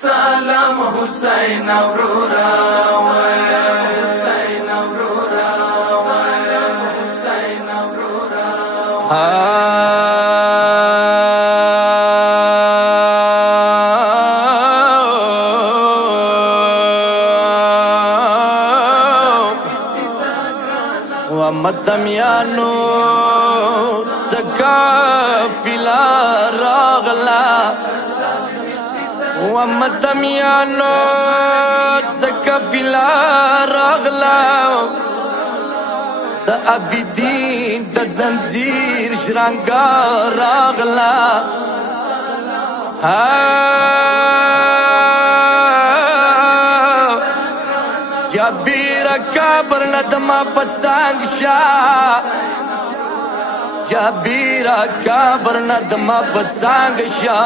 سلام حسین اورورا حسین اورورا سلام حسین اورورا ومتمیانو زکافلا راغلا ومتمیانو زکافلا راغلا دا عبدین دا زنزیر شرنگا راغلا جابیر کابر ندما پتسانگ شا جابیر کابر ندما پتسانگ شا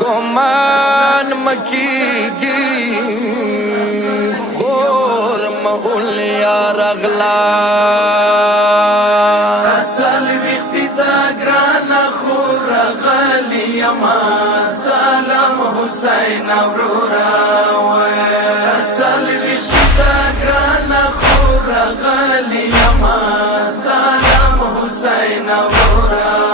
گمان مکیگی خور مغول یا رغلا اتل ویختی دا گران خور غلی یما سلام حسین اورورا اتل ویختی دا گران خور غلی یما سلام حسین اورورا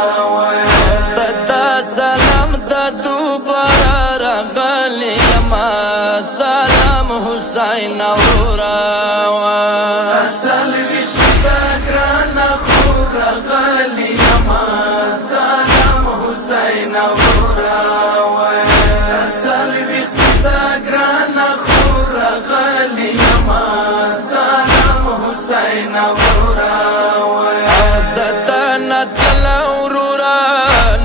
حسین اورورا اتل ویختی دا گران خور غلی یما سلام حسین اورورا اتل ویختی دا گران خور غلی یما سلام حسین اورورا زدن اتل اورورا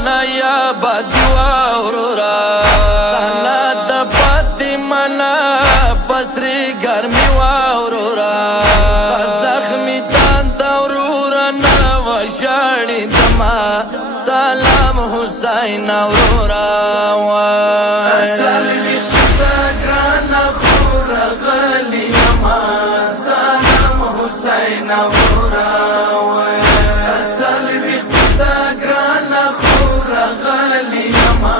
نیا بدو اورورا پسری گرمی واورورا زخمی تان دورورا نوشانی دما سلام حسین اورورا اتل ویختی دا گران خور غلی یما سلام حسین اورورا اتل ویختی دا گران خور غلی یما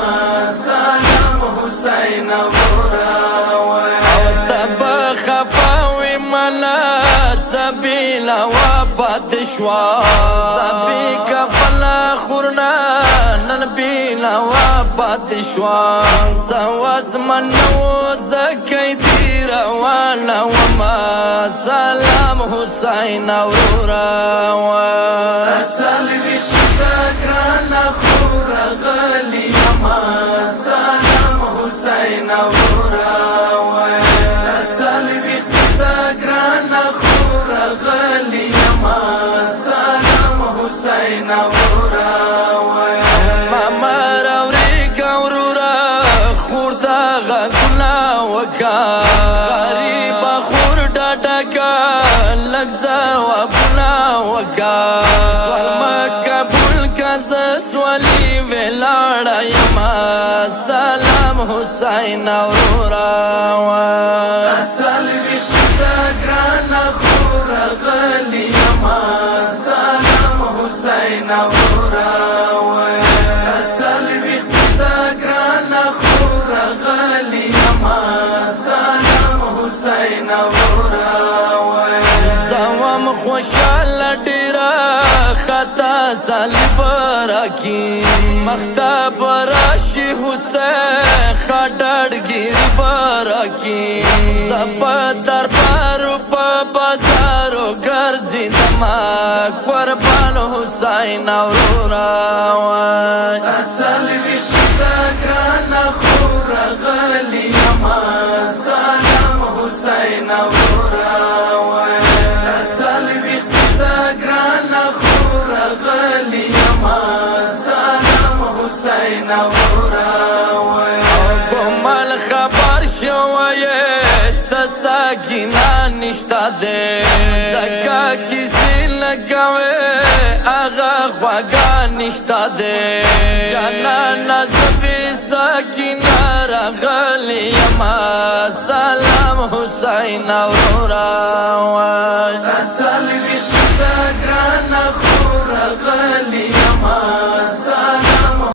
سلام حسین اورورا خفاوی منا زبیلا وابد شوا زبی کفلا خورنا ننبیلا وابد شوا زواز منو زکی دی روانا وما سلام حسین اورورا اتل ویختی دا گران خور غلی یما سلام حسین اورورا اتل ویختی دا گران خور غلی یما سلام حسین اورورا مامر اوریک اورورا خور دا غگنا وکا غریب خور ڈاٹا کا لگ جوابنا وکا سوال مقبول کا سوالی ویلاڑا یما سلام حسین اورورا اتل ویختی دا گران خور غلی یما سلام حسین اورورا اتل ویختی دا گران خور غلی یما سلام حسین اورورا زوام خوشال ڈیرا خطا سالی براکی مختاب راشی حسین خاٹاڑ گیری براکی سب دربارو پا بازارو گرزی دما قربان حسین اورورا اتل ویختی دا گران خور غلی یما سلام حسین اورورا اتل ویختی دا گران خور غلی یما سلام حسین اورورا گمال خبر شویه سساکینا نشتا دے زکا کسی لگاوے آغا خواگا نشتا دے جانا نزبی ساکینا رغلی یما سلام حسین اورورا اتل ویختی دا گران خور غلی